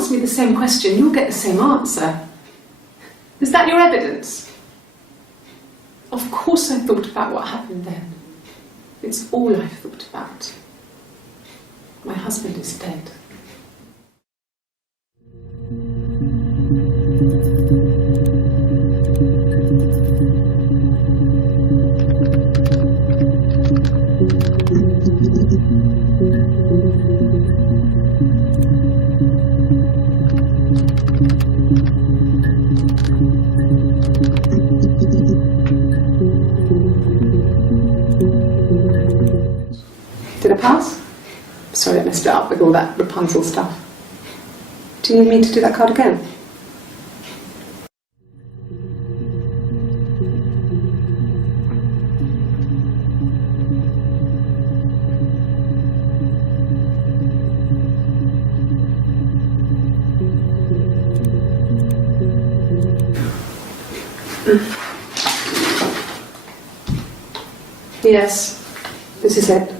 ask me the same question, you'll get the same answer. Is that your evidence? Of course I thought about what happened then. It's all I've thought about. My husband is dead. Did I pass? Sorry, I messed it up with all that Rapunzel stuff. Do you need me to do that card again? Yes, this is it.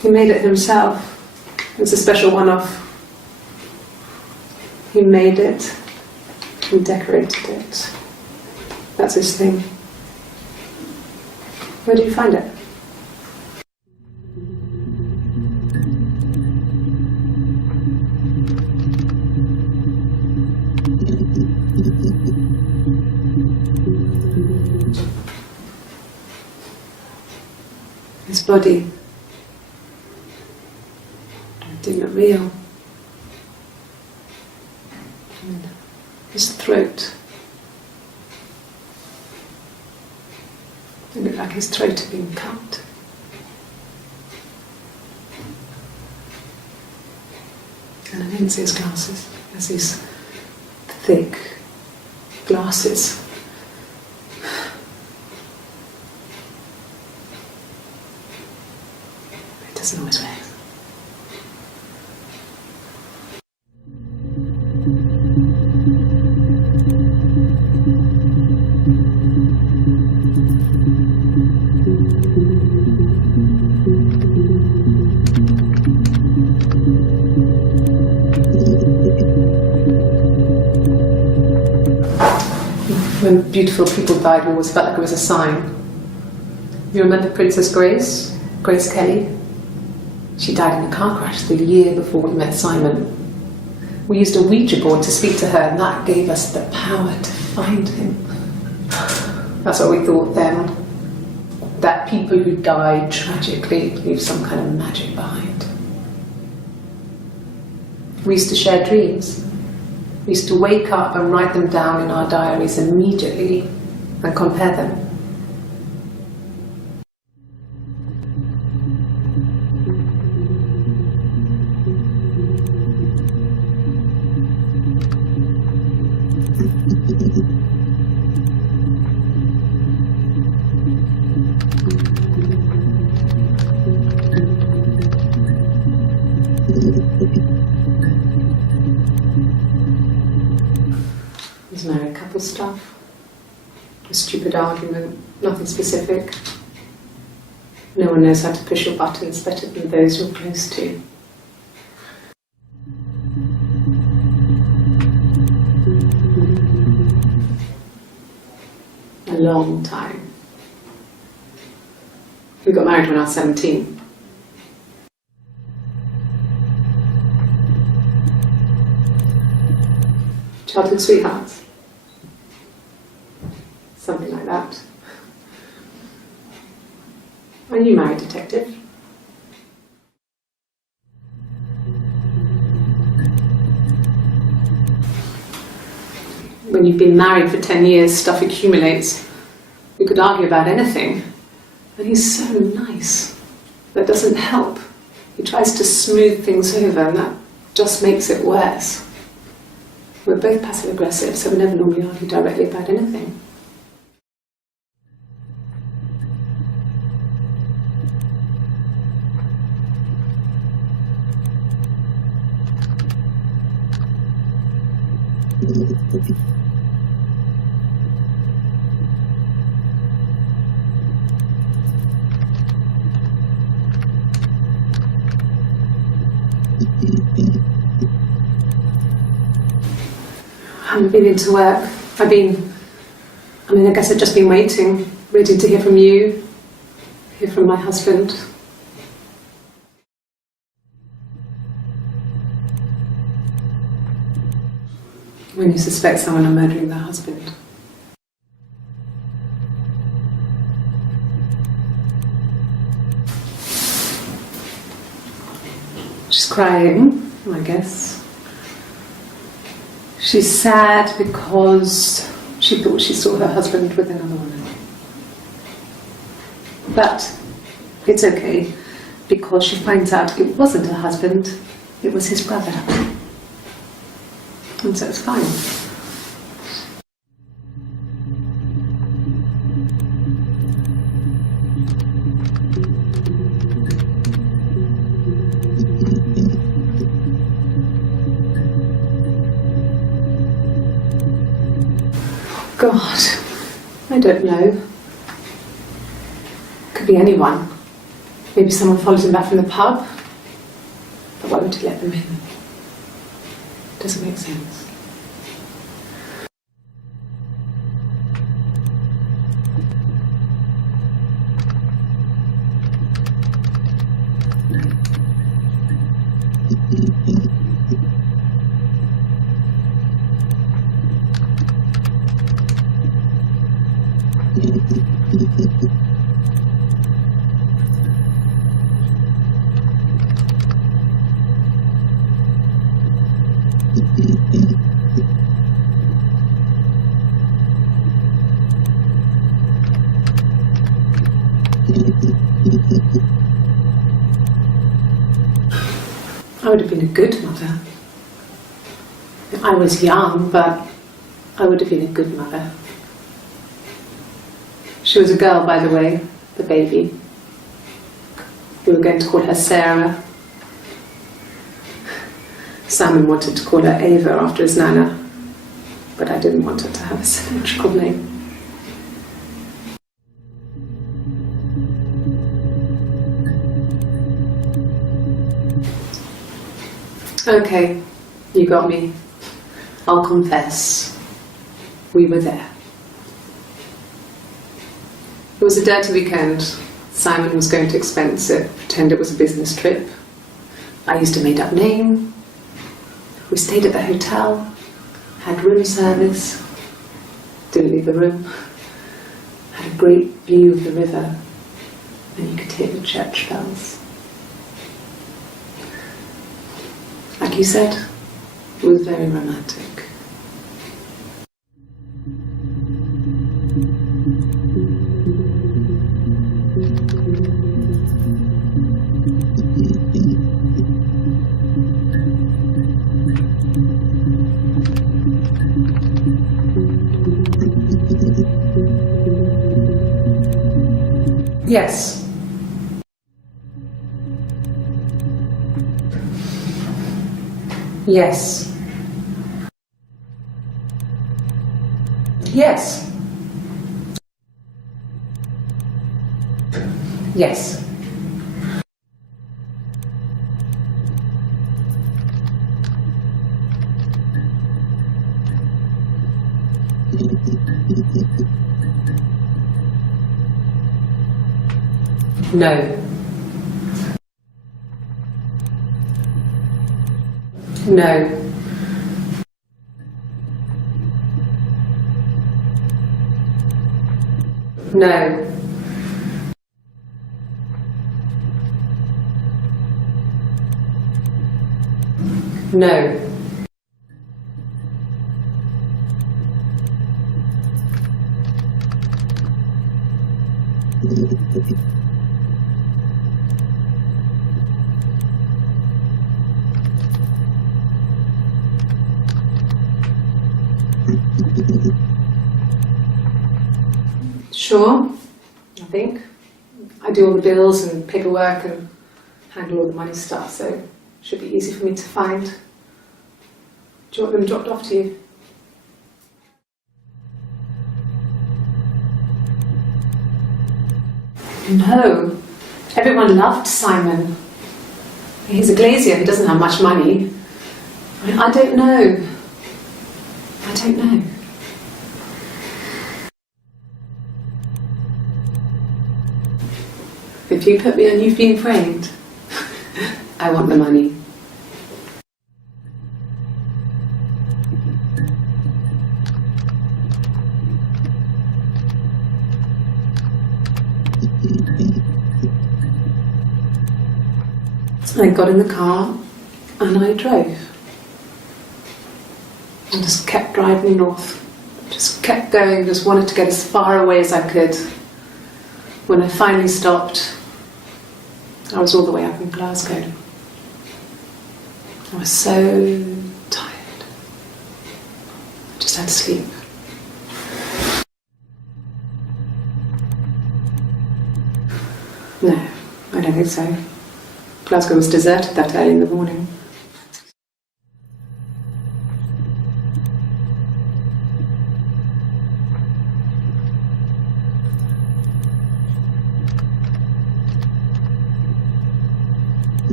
He made it himself. It's a special one-off. He made it and decorated it. That's his thing. Where did you find it? His body. Didn't look real. And his throat. It looked like his throat had been cut. And I didn't see his glasses. There's these thick glasses. It doesn't always wear. When beautiful people died, we always felt like it was a sign. You remember Princess Grace? Grace Kelly? She died in a car crash the year before we met Simon. We used a Ouija board to speak to her, and that gave us the power to find him. That's what we thought then. That people who died tragically leave some kind of magic behind. We used to share dreams. We used to wake up and write them down in our diaries immediately and compare them. There's married couple stuff, a stupid argument, nothing specific. No one knows how to push your buttons better than those you're close to. A long time. We got married when I was 17. Childhood sweethearts. Something like that. Are you married, detective? When you've been married for 10 years, stuff accumulates. We could argue about anything. But he's so nice. That doesn't help. He tries to smooth things over, and that just makes it worse. We're both passive-aggressive, so we never normally argue directly about anything. I haven't been into work. I guess I've just been waiting, ready to hear from you, hear from my husband. When you suspect someone of murdering their husband. She's crying, I guess. She's sad because she thought she saw her husband with another woman. But it's okay, because she finds out it wasn't her husband, it was his brother. And so it's fine. God, I don't know. Could be anyone. Maybe someone followed him back from the pub. But why would he let them in? Doesn't make sense. I would have been a good mother. I was young, but I would have been a good mother. She was a girl, by the way, the baby. We were going to call her Sarah. Simon wanted to call her Ava after his nana, but I didn't want her to have a symmetrical name. Okay, you got me. I'll confess. We were there. It was a dirty weekend. Simon was going to expense it, pretend it was a business trip. I used a made-up name. We stayed at the hotel, had room service, didn't leave the room, had a great view of the river, and you could hear the church bells. Like you said, it was very romantic. Yes. Yes. Yes. Yes. No. No. No. No. Sure, I think. I do all the bills and paperwork and handle all the money stuff, so it should be easy for me to find. Do you want them dropped off to you? No. Everyone loved Simon. He's a glazier, he doesn't have much money. I don't know. I don't know. If you put me on You've Been Framed, I want the money. I got in the car and I drove. And just kept driving north. Just kept going, just wanted to get as far away as I could. When I finally stopped, I was all the way up in Glasgow. I was so tired. I just had to sleep. No, I don't think so. Glasgow was deserted that early in the morning.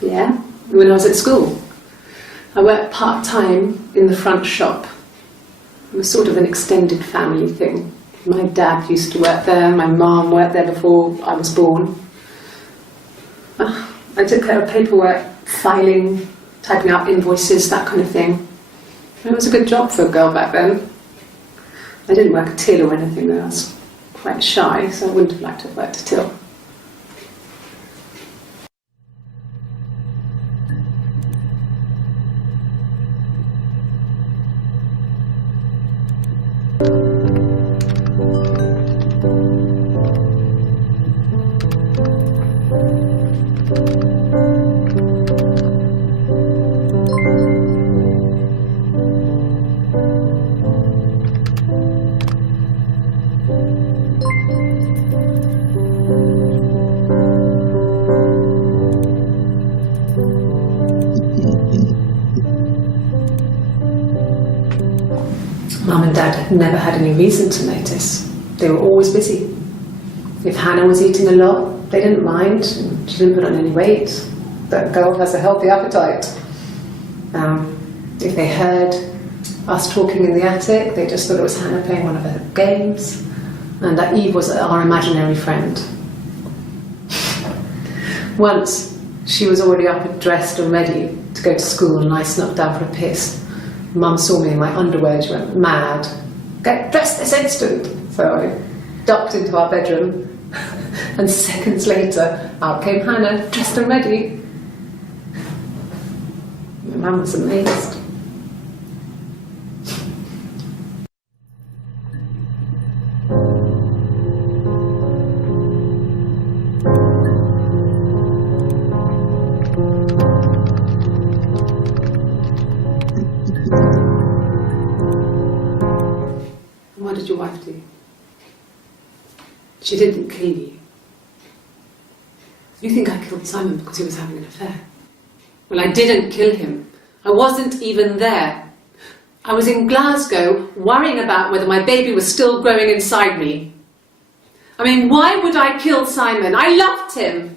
Yeah, when I was at school. I worked part-time in the front shop. It was sort of an extended family thing. My dad used to work there, my mum worked there before I was born. I took care of paperwork, filing, typing up invoices, that kind of thing. It was a good job for a girl back then. I didn't work a till or anything though, I was quite shy, so I wouldn't have liked to have worked a till. Mum and Dad had never had any reason to notice. They were always busy. If Hannah was eating a lot, they didn't mind. She didn't put on any weight. That girl has a healthy appetite. If they heard us talking in the attic, they just thought it was Hannah playing one of her games, and that Eve was our imaginary friend. Once, she was already up and dressed and ready to go to school, and I snuck down for a piss. Mum saw me in my underwear, she went mad. Get dressed this instant! So I ducked into our bedroom, and seconds later, out came Hannah, dressed and ready. My mum was amazed. What did your wife do? She didn't kill you. You think I killed Simon because he was having an affair? Well, I didn't kill him. I wasn't even there. I was in Glasgow worrying about whether my baby was still growing inside me. I mean, why would I kill Simon? I loved him.